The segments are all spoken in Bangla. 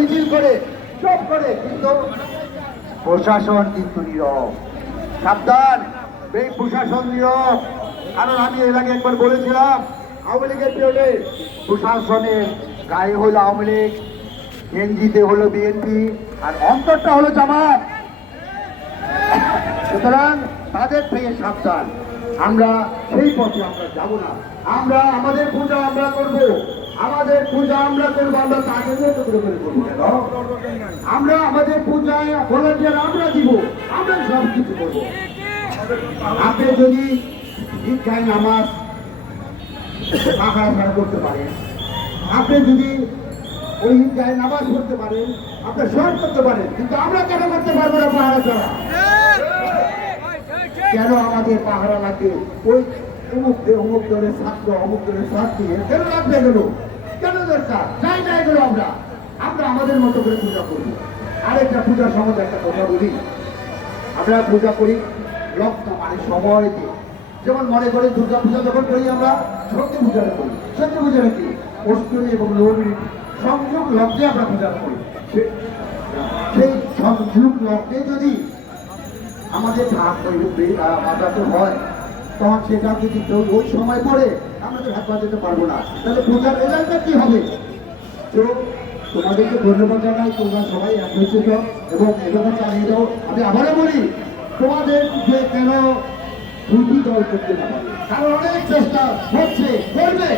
মিছিল করে সব করে, কিন্তু প্রশাসন কিন্তু নীরব। সাবধান, এই প্রশাসন নীরব। কারণ আমি এর আগে একবার বলেছিলাম, আওয়ামী লীগের পিরিয়ডে প্রশাসনের গায়ে হলো আওয়ামী লীগ, এনজিতে হলো বিএনপি, আর অন্তরটা হলো জামাত। সুতরাং তাদের থেকে সাবধান। আমরা সেই পথে আমরা যাব না। আমরা আমাদের পূজা আমরা করব, আমাদের পূজা আমরা করবো। আমরা তাদের মতো করে করবো কেন? আমরা আমাদের পূজায় ভলান্টিয়ার আমরা দিব, আমরা সব কিছু করবো। আপনি যদি ঈদগাহে নামাজ পাহাড়া ছাড়া করতে পারেন, আপনি যদি ওই ঈদগাহে নামাজ পড়তে পারেন, আপনি সব করতে পারেন, কিন্তু আমরা কেন করতে পারবো না পাহাড়া ছাড়া? কেন আমাদের পাহারা লাগে? ওই অমুক দলের ছাত্র অমুক দলের ছাত্রী কেন লাগবে? এগুলো কেন দরকার? চাই না এগুলো। আমরা আমরা আমাদের মতো করে পূজা করবো। আরেকটা পূজার সম্বন্ধে একটা কথা বলি। আমরা পূজা করি লগ্ন মানে সময় দিয়ে। যেমন মনে করি দুর্গা পূজা যখন করি আমরা সত্যি পূজাটা করি। সত্যি পূজাটা কি? অষ্টমী এবং নবমী সংযোগ লগ্নে আমরা পূজা করি। সেই সংযোগ লগ্নে যদি আমাদের ভাগ বাজাতে হয়, তখন সেটা যদি কেউ ওই সময় পড়ে আমরা তো ভাগ বাজাতে পারবো না। তাহলে পূজার রেজাল্টটা কি হবে? তো তোমাদেরকে ধন্যবাদ জানাই, তোমরা সবাই এক হয়েছে এবং এভাবে চালিয়ে যাও। আমি আবারও বলি, তোমাদের যে কেন দুটি দল করতে না পারে, কারণ অনেক চেষ্টা হচ্ছে, করবে,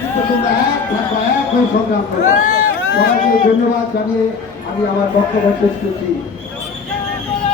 কিন্তু তোমরা এক থাকবা, এক হয়ে সংগ্রাম করবা। সবাইকে ধন্যবাদ জানিয়ে আমি আমার বক্তব্য শেষ করছি।